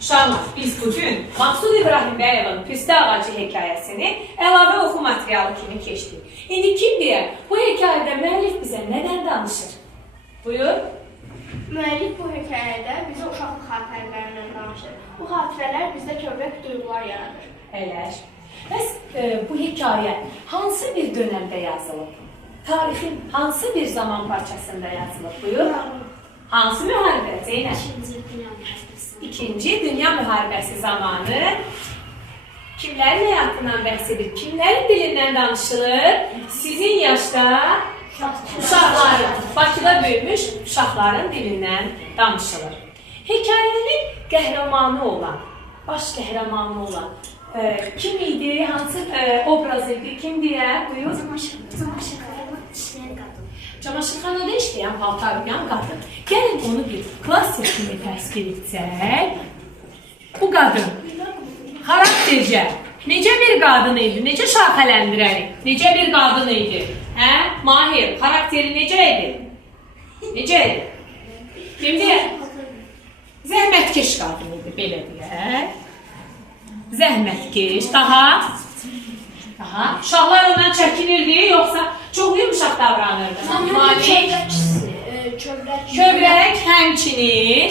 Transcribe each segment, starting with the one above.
Uşaqlar, biz bugün Maqsud İbrahimbəyovun Püstə Ağacı hekayəsini əlavə oxu materialı kimi keçdik. İndi kim deyər, bu hekayədə müəllif bizə nədən danışır? Buyur. Müəllif bu hekayədə bizə uşaqlıq xatirələrindən danışır. Bu xatirələr bizdə kövrək duyğular yaradır. Əyləş. Bəs bu hekayə hansı bir dönəmdə yazılıb? Tarixin hansı bir zaman parçasında yazılıb? Buyur. Hansı müharibə? Zeynəb? İkinci Dünya Müharibəsi zamanı kimlərin həyatından bəhs edir? Kimlərin dilindən danışılır? Sizin yaşda uşaqların, Bakıda böyümüş uşaqların dilindən danışılır. Hekayənin qəhrəmanı olan, baş qəhrəmanı olan kim idi? Hansı obraz idi? Kim deyər? Buyur. Çamaşırxanada işləyən, paltar yuyan qadın. Gəlin onu bir klassik kimi təsvir etsək. Bu qadın xaraktercə necə bir qadın idi? Necə şaxələndirərik? Necə bir qadın idi? Hə? Mahir, xarakteri necə idi? Necə idi? Şimdi zəhmətkeş qadın idi, belə deyək. Zəhmətkeş, daha uşaqlar ondan çəkinirdi, yoxsa çox yumuşaq davranırdı? Kövrək, həmçinin.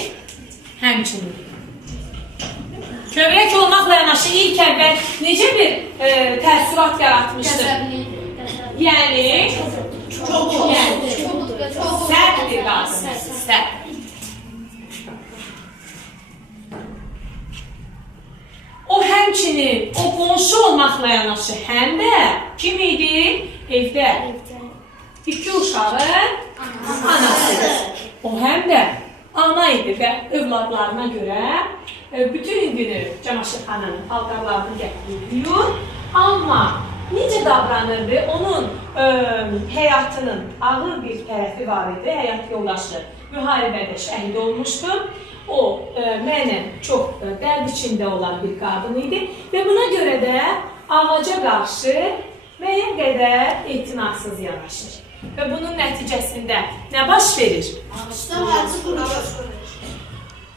Kövrək olmaqla yanaşı ilk əvvəl necə bir təəssürat yaratmışdır? Yəni, sərt bir qadın, sərt. O həmçinin, o qonşu olmaqla yanaşı həm də kim idi? Evdə. İki uşağın anasıdır. O həm də ana idi və övladlarına görə bütün günü çamaşırxananın paltarlarını gətirir. Amma necə davranırdı? Onun həyatının ağır bir tərəfi var idi. Həyat yoldaşı müharibədə şəhid olmuşdu. O mənən çox dərd içində olan bir qadın idi və buna görə də ağaca qarşı müəyyən qədər etinasız yanaşır. Və bunun nəticəsində nə baş verir?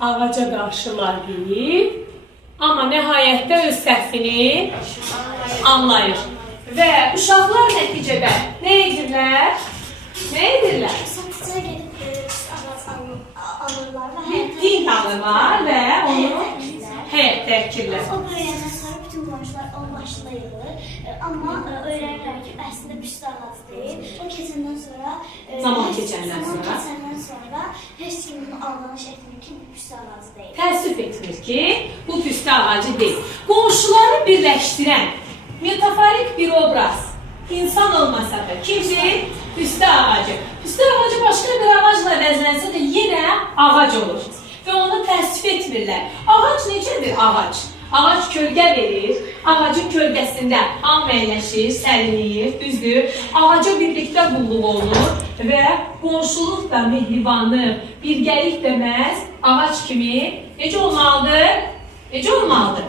Ağaca qarşılar deyil, amma nəhayətdə öz səhvini anlayır. Və uşaqlar nəticədə nə edirlər? Dink alırlar və onu həyətdə əkirlər. O böyüyəndən sonra bütün qonşular onun başında yığılır. Amma öyrənirlər ki, əslində Püstə ağacı deyil. O keçəndən sonra... Zaman keçəndən sonra heç kim bunu anlamış etmir ki, bu Püstə ağacı deyil. Təəssüf etmir ki, bu Püstə ağacı deyil. Qonşuları birləşdirən metaforik bir obraz. İnsan olmasa da kimdir? Püstə ağacı. Püstə ağacı başqa bir ağacla bəzlənsə də yenə ağac olur. Və onu təəssüf etmirlər. Ağac necədir ağac? Ağac kölgə verir. Ağacın kölgəsində hamı əyləşir, sərinləyir, düzdür. Ağaca birlikdə qulluq olunur və qonşuluq da mehribanlıq, birgəlik deməz ağac kimi necə olmalıdır? Möhkəm olmalıdır.